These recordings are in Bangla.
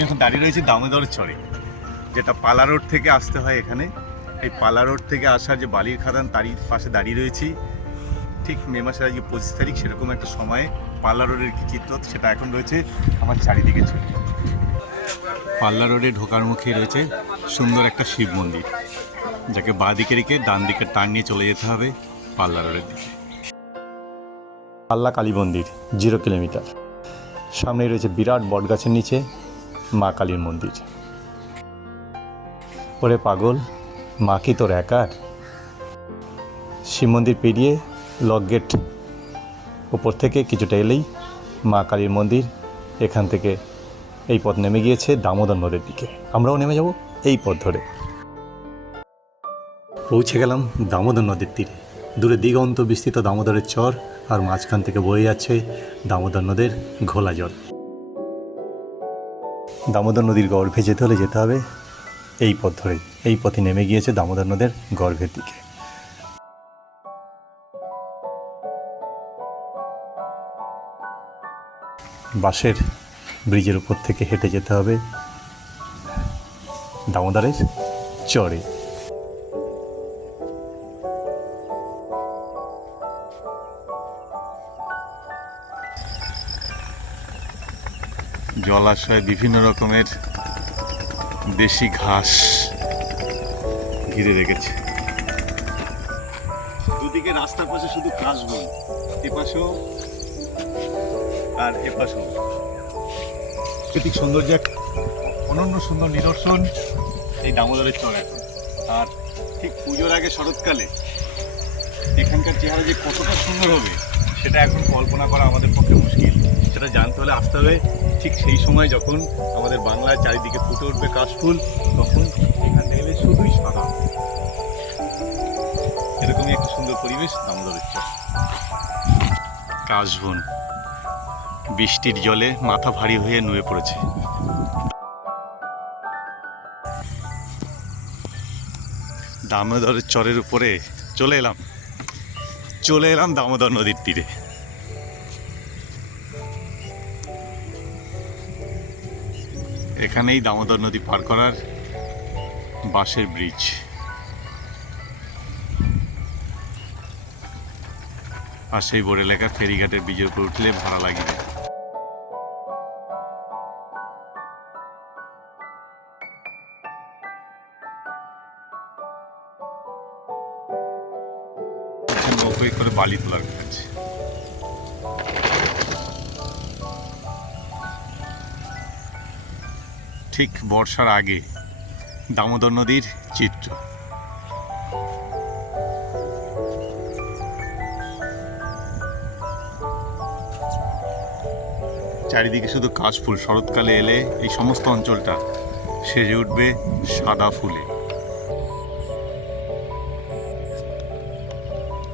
আমি এখন দাঁড়িয়ে রয়েছি দামোদর চরে, যেটা পালা রোড থেকে আসতে হয় এখানে। এই পালা রোড থেকে আসার যে বালির খাদান, তারই পাশে দাঁড়িয়ে রয়েছি। ঠিক মে মাসের আজকে পঁচিশ তারিখ, সেরকম একটা সময়ে পাল্লা রোডের কি চিত্র সেটা এখন রয়েছে আমার চারিদিকে ছড়িয়ে। পাল্লা রোডে ঢোকার মুখে রয়েছে সুন্দর একটা শিব মন্দির, যাকে বাঁ দিকে রেখে ডান দিকে টান নিয়ে চলে যেতে হবে পাল্লা রোডের দিকে। পাল্লা কালী মন্দির, জিরো কিলোমিটার। সামনে রয়েছে বিরাট বটগাছের নিচে মা কালীর মন্দির। ওরে পাগল, মা কি তোর একার? শিব মন্দির পেরিয়ে লক গেট ওপর থেকে কিছুটা এলেই মা কালীর মন্দির এখান থেকে এই পথ নেমে গিয়েছে দামোদর নদের দিকে। আমরাও নেমে যাব এই পথ ধরে। পৌঁছে গেলাম দামোদর নদীর তীরে। দূরে দিগন্ত বিস্তৃত দামোদরের চর আর মাঝখান থেকে বয়ে যাচ্ছে দামোদর নদের ঘোলা জল। দামোদর নদীর গর্ভে যেতে হলে যেতে হবে। এই পথ ধরে, এই পথে নেমে গিয়েছে দামোদর নদের গর্ভের দিকে। বাঁশের ব্রিজের উপর থেকে হেঁটে যেতে হবে। দামোদরের চরে। জলাশয়ে বিভিন্ন রকমের দেশি ঘাস ঘিরে রেখেছে। দুদিকে রাস্তার পাশে শুধু ঘাস বন, এপাশেও আর এপাশেও। প্রাকৃতিক সৌন্দর্য এক অনন্য সুন্দর নিদর্শন এই দামোদরের চর এখন। আর ঠিক পুজোর আগে শরৎকালে এখানকার চেহারা যে কতটা সুন্দর হবে, সেটা এখন কল্পনা করা আমাদের পক্ষে মুশকিল। সেটা জানতে হলে আসতে হবে। ঠিক সেই সময় যখন আমাদের বাংলার চারিদিকে ফুটে উঠবে কাশফুল, তখন এখান থেকে শুধুই সাদা। এরকমই একটা সুন্দর পরিবেশ দামোদরের চর কাশবন, বৃষ্টির জলে মাথা ভারী হয়ে নুয়ে পড়েছে। দামোদরের চরের উপরে চলে এলাম। চলে এলাম দামোদর নদীর তীরে। এখানেই দামোদর নদী পার করার বাঁশের ব্রিজ। পাশেই বোর্ডে লেখা ফেরিঘাটের ব্রিজের উপর উঠলে ভাড়া লাগিবে। করে বালি তোলার কাজ। ঠিক বর্ষার আগে দামোদর নদীর চিত্র। চারিদিকে শুধু কাশফুল, শরৎকালে এলে এই সমস্ত অঞ্চলটা সেজে উঠবে সাদা ফুলে।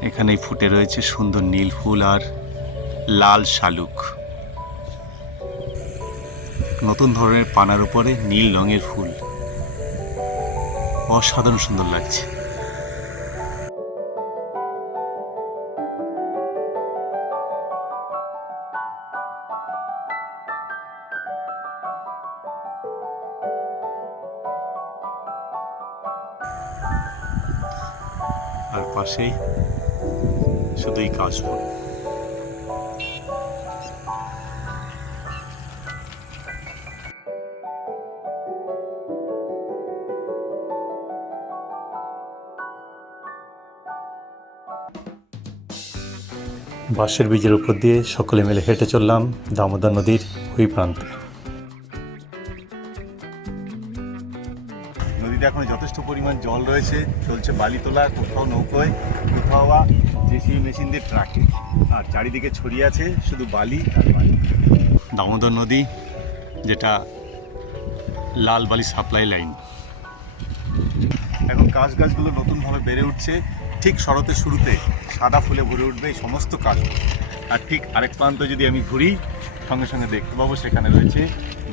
এখানেই ফুটে রয়েছে সুন্দর নীল ফুল আর লাল শালুক। নতুন ধরনের পানার উপরে নীল রঙের ফুল। অসাধারণ সুন্দর লাগছে। আর পাশেই শুধুই কাশফুল বাঁশের বীজের উপর দিয়ে সকলে মিলে হেঁটে চললাম দামোদর নদীর ওই প্রান্তে। নদীতে এখন যথেষ্ট পরিমাণ জল রয়েছে, চলছে বালি তোলা, কোথাও নৌকোয়, কোথাও বা জেসিবি মেশিন দিয়ে ট্রাকে। আর চারিদিকে ছড়িয়ে আছে শুধু বালি আর বালি দামোদর নদী, যেটা লাল বালি সাপ্লাই লাইন। এখন কাজ গাছগুলো নতুনভাবে বেড়ে উঠছে। ঠিক শরতের শুরুতে সাদা ফুলে ভরে উঠবে এই সমস্ত কাজ। আর ঠিক আরেক প্রান্ত যদি আমি ঘুরি, সঙ্গে সঙ্গে দেখতে পাবো সেখানে রয়েছে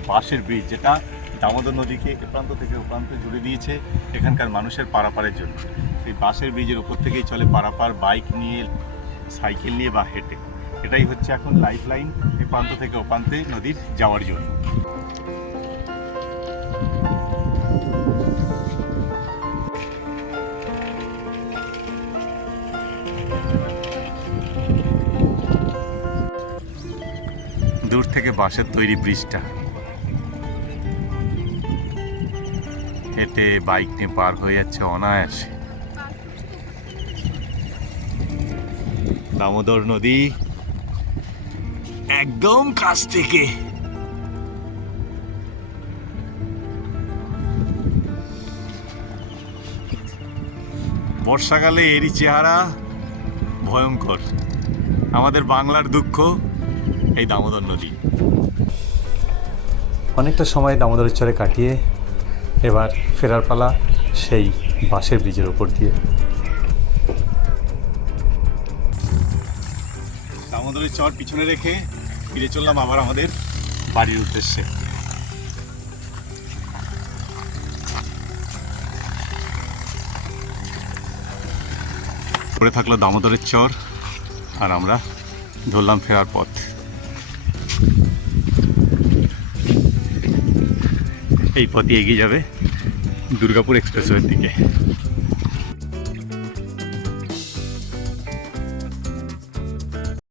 বাঁশের ব্রিজ, যেটা দামোদর নদীকে এ প্রান্ত থেকে ও প্রান্তে জুড়ে দিয়েছে এখানকার মানুষের পারাপারের জন্য। সেই বাঁশের ব্রিজের ওপর থেকেই চলে পারাপার, বাইক নিয়ে, সাইকেল নিয়ে বা হেঁটে। এটাই হচ্ছে এখন লাইফ লাইন এ প্রান্ত থেকে ও প্রান্তে নদীর যাওয়ার জন্য। বাঁশের তৈরি ব্রিজটা। হেঁটে বাইক নিয়ে পার হয়ে যাচ্ছে অনায়াসে। দামোদর নদী একদম কাছ থেকে। বর্ষাকালে এরই চেহারা ভয়ঙ্কর। আমাদের বাংলার দুঃখ এই দামোদর নদী। অনেকটা সময় দামোদরের চরে কাটিয়ে এবার ফেরার পালা সেই বাঁশের ব্রিজের ওপর দিয়ে। দামোদরের চর পিছনে রেখে ফিরে চললাম আবার আমাদের বাড়ির উদ্দেশ্যে। পড়ে থাকল দামোদরের চর আর আমরা ধরলাম ফেরার পথ। এই পথে এগিয়ে যাবে দুর্গাপুর এক্সপ্রেসওয়ের দিকে।